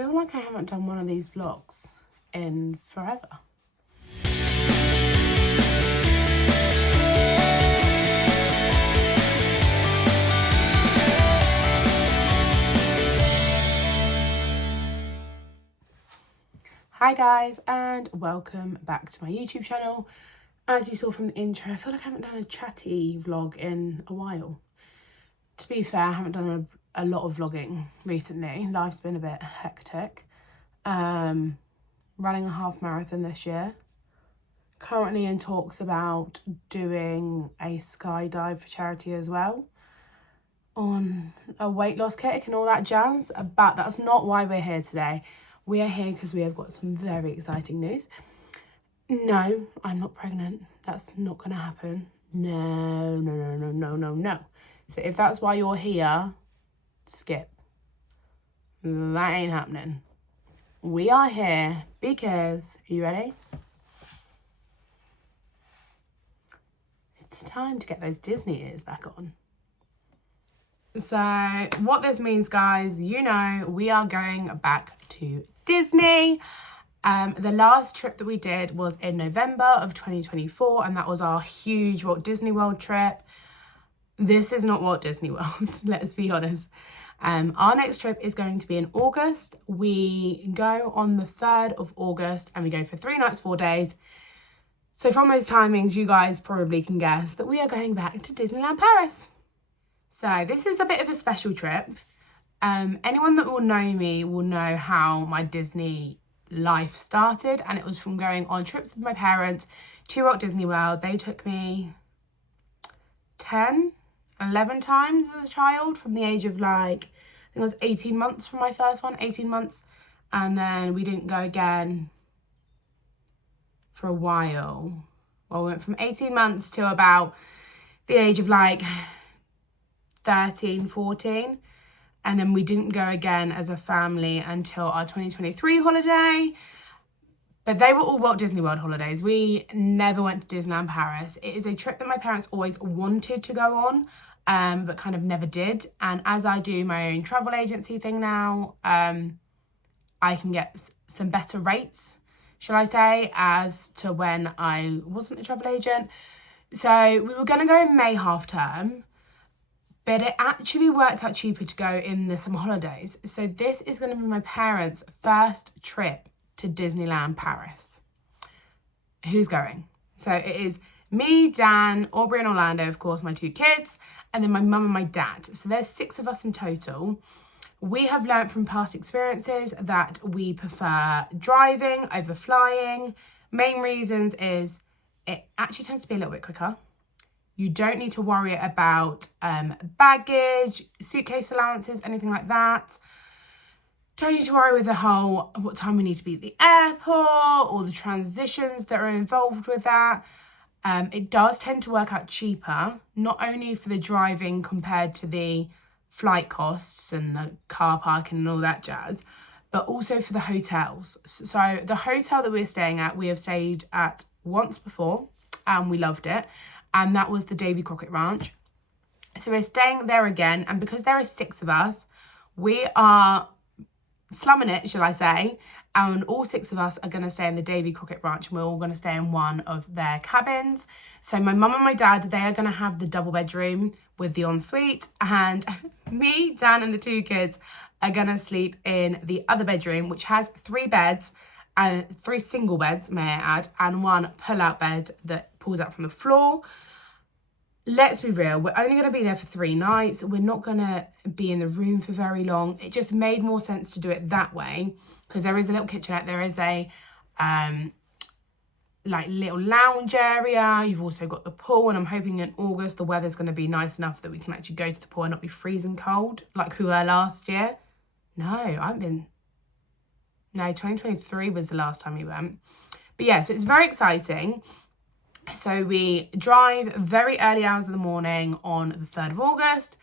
feel like I haven't done one of these vlogs in forever. Hi guys, and welcome back to my YouTube channel. As you saw from the intro, I feel like I haven't done a chatty vlog in a while. To be fair, I haven't done a lot of vlogging recently. Life's been a bit hectic. Running a half marathon this year. Currently in talks about doing a skydive for charity as well. On a weight loss kick and all that jazz. But that's not why we're here today. We are here because we have got some very exciting news. No, I'm not pregnant. That's not going to happen. No. So if that's why you're here, skip. That ain't happening. We are here because, are you ready? It's time to get those Disney ears back on. So what this means, guys, you know, we are going back to Disney. The last trip that we did was in November of 2024, and that was our huge Walt Disney World trip. This is not Walt Disney World, let's be honest. Our next trip is going to be in August. We go on the 3rd of August and we go for 3 nights, 4 days. So from those timings, you guys probably can guess that we are going back to Disneyland Paris. So this is a bit of a special trip. Anyone that will know me will know how my Disney life started, and it was from going on trips with my parents to Walt Disney World. They took me 11 times as a child from the age of I think it was 18 months from my first one, 18 months. And then we didn't go again for a while. Well, we went from 18 months to about the age of 13, 14. And then we didn't go again as a family until our 2023 holiday. But they were all Walt Disney World holidays. We never went to Disneyland Paris. It is a trip that my parents always wanted to go on, but kind of never did. And as I do my own travel agency thing now, I can get some better rates, shall I say, as to when I wasn't a travel agent. So we were going to go in May half term, but it actually worked out cheaper to go in the summer holidays. So this is going to be my parents' first trip to Disneyland Paris. Who's going? So it is me, Dan, Aubrey and Orlando, of course, my 2 kids, and then my mum and my dad. So there's 6 of us in total. We have learnt from past experiences that we prefer driving over flying. Main reasons is it actually tends to be a little bit quicker. You don't need to worry about baggage, suitcase allowances, anything like that. Don't need to worry with the whole what time we need to be at the airport or the transitions that are involved with that. It does tend to work out cheaper, not only for the driving compared to the flight costs and the car parking and all that jazz, but also for the hotels. So the hotel that we're staying at, we have stayed at once before and we loved it. And that was the Davy Crockett Ranch. So we're staying there again. And because there are 6 of us, we are slumming it, shall I say. And all 6 of us are going to stay in the Davy Crockett Ranch. And we're all going to stay in one of their cabins. So my mum and my dad, they are going to have the double bedroom with the ensuite. And me, Dan and the 2 kids are going to sleep in the other bedroom, which has 3 beds. 3 single beds, may I add, and 1 pull-out bed that pulls out from the floor. Let's be real, we're only going to be there for 3 nights. We're not going to be in the room for very long. It just made more sense to do it that way because there is a little kitchenette. There is a little lounge area. You've also got the pool, and I'm hoping in August the weather's going to be nice enough that we can actually go to the pool and not be freezing cold like we were last year. No, 2023 was the last time we went. But yeah, so it's very exciting. So we drive very early hours of the morning on the 3rd of August,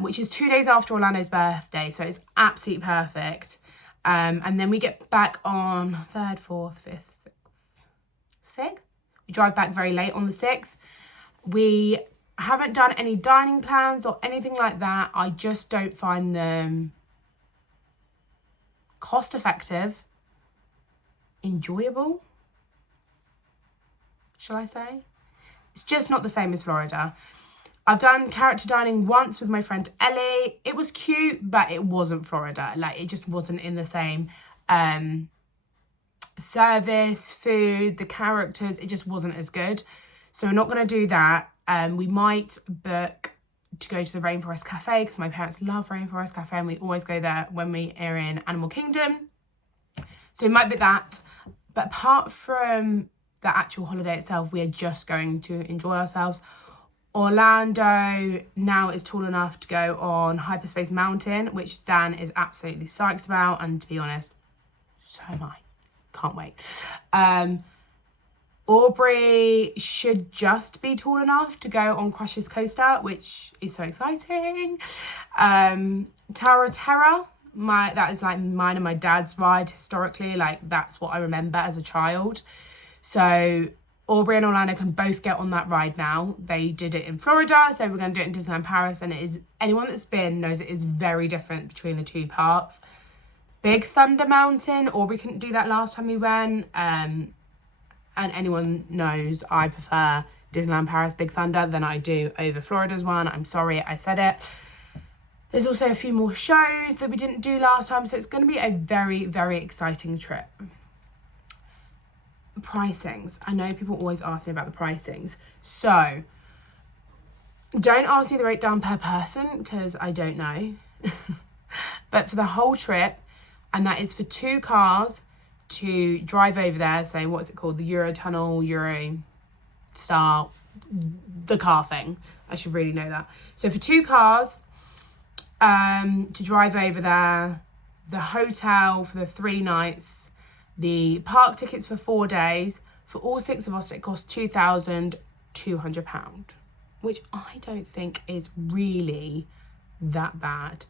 which is 2 days after Orlando's birthday. So it's absolutely perfect. And then we get back on 3rd, 4th, 5th, 6th. We drive back very late on the 6th. We haven't done any dining plans or anything like that. I just don't find them cost effective, enjoyable, shall I say? It's just not the same as Florida. I've done character dining once with my friend Ellie. It was cute, but it wasn't Florida. Like, it just wasn't in the same service, food, the characters. It just wasn't as good. So we're not going to do that. We might book to go to the Rainforest Cafe because my parents love Rainforest Cafe and we always go there when we are in Animal Kingdom. So we might book that. But apart from the actual holiday itself, we are just going to enjoy ourselves. Orlando now is tall enough to go on Hyperspace Mountain, which Dan is absolutely psyched about, and to be honest, so am I. Can't wait. Aubrey should just be tall enough to go on Crush's Coaster, which is so exciting. Tower of Terror, that is like mine and my dad's ride historically. Like, that's what I remember as a child. So Aubrey and Orlando can both get on that ride now. They did it in Florida, so we're going to do it in Disneyland Paris, and it is, anyone that's been knows it is very different between the two parks. Big Thunder Mountain, Aubrey couldn't do that last time we went, and anyone knows I prefer Disneyland Paris Big Thunder than I do over Florida's one. I'm sorry, I said it. There's also a few more shows that we didn't do last time, so it's going to be a very, very exciting trip. Pricings. I know people always ask me about the pricings. So, don't ask me the breakdown per person because I don't know. But for the whole trip, and that is for 2 cars to drive over there. So, what is it called? The Eurotunnel, Eurostar, the car thing. I should really know that. So, for 2 cars to drive over there, the hotel for the 3 nights, the park tickets for 4 days, for all 6 of us, it cost £2,200, which I don't think is really that bad.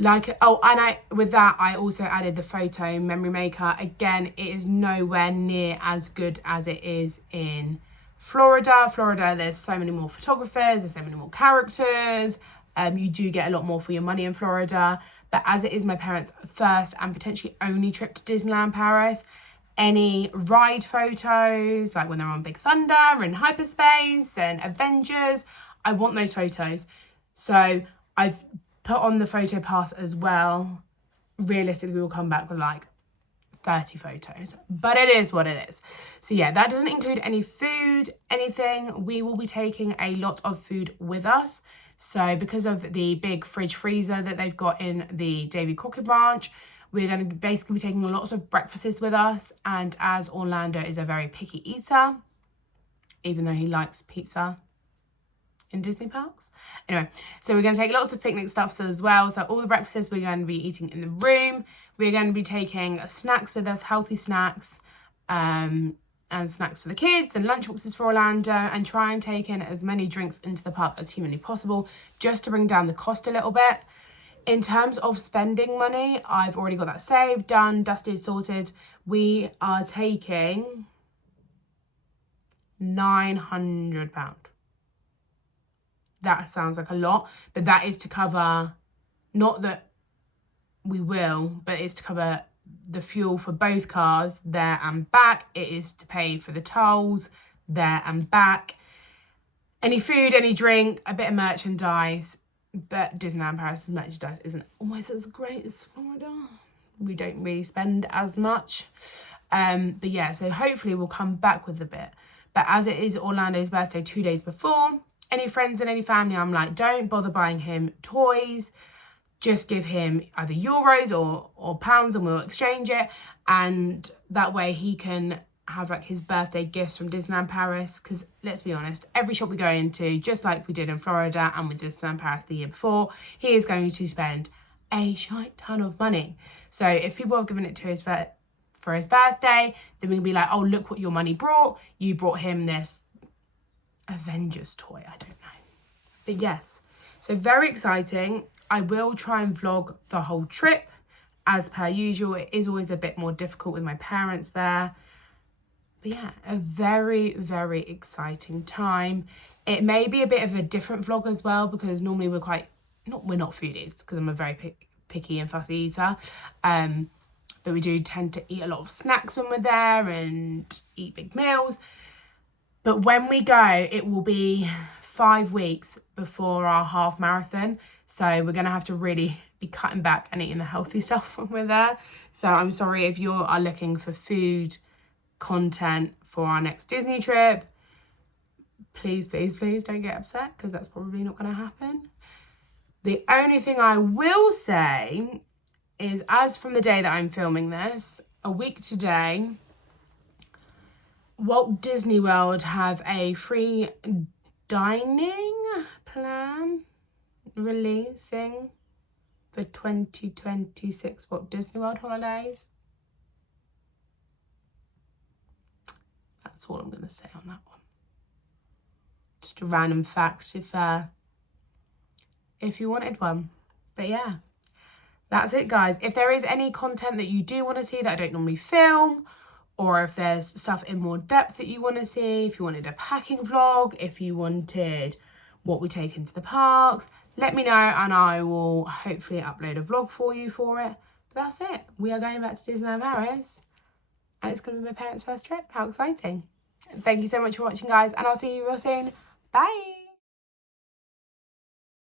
Like, oh, and with that, I also added the photo memory maker. Again, it is nowhere near as good as it is in Florida. Florida, there's so many more photographers, there's so many more characters. You do get a lot more for your money in Florida. But as it is my parents' first and potentially only trip to Disneyland Paris, any ride photos, like when they're on Big Thunder and Hyperspace and Avengers, I want those photos. So I've put on the photo pass as well. Realistically, we'll come back with like 30 photos, but it is what it is. So yeah, that doesn't include any food, anything. We will be taking a lot of food with us. So because of the big fridge freezer that they've got in the Davy Crockett Ranch, we're going to basically be taking lots of breakfasts with us. And as Orlando is a very picky eater, even though he likes pizza in Disney parks. Anyway, so we're going to take lots of picnic stuffs as well. So all the breakfasts we're going to be eating in the room. We're going to be taking snacks with us, healthy snacks, and snacks for the kids and lunchboxes for Orlando, and try and take in as many drinks into the park as humanly possible, just to bring down the cost a little bit. In terms of spending money, I've already got that saved, done, dusted, sorted. We are taking £900. That sounds like a lot, but that is to cover, not that we will, but it's to cover the fuel for both cars there and back. It is to pay for the tolls there and back, any food, any drink, a bit of merchandise. But Disneyland Paris' merchandise isn't always as great as Florida. We don't really spend as much, but yeah, so hopefully we'll come back with a bit. But as it is Orlando's birthday 2 days before, any friends and any family, I'm like, don't bother buying him toys. Just give him either euros or pounds and we'll exchange it. And that way he can have like his birthday gifts from Disneyland Paris. Because let's be honest, every shop we go into, just like we did in Florida and with Disneyland Paris the year before, he is going to spend a shite ton of money. So if people have given it to his for his birthday, then we can be like, oh, look what your money brought. You brought him this Avengers toy. I don't know. But yes, so very exciting. I will try and vlog the whole trip as per usual. It is always a bit more difficult with my parents there. But yeah, a very, very exciting time. It may be a bit of a different vlog as well because normally we're not foodies because I'm a very picky and fussy eater. but we do tend to eat a lot of snacks when we're there and eat big meals. But when we go, it will be 5 weeks before our half marathon. So we're going to have to really be cutting back and eating the healthy stuff when we're there. So I'm sorry if you are looking for food content for our next Disney trip. Please, please, please don't get upset, because that's probably not going to happen. The only thing I will say is, as from the day that I'm filming this, a week today, Walt Disney World have a free dining plan releasing for 2026 Walt Disney World holidays. That's all I'm going to say on that one. Just a random fact if you wanted one. But yeah, that's it, guys. If there is any content that you do want to see that I don't normally film, or if there's stuff in more depth that you want to see, if you wanted a packing vlog, if you wanted what we take into the parks, let me know and I will hopefully upload a vlog for you for it. But that's it. We are going back to Disneyland Paris and it's going to be my parents' first trip. How exciting. Thank you so much for watching, guys, and I'll see you real soon. Bye.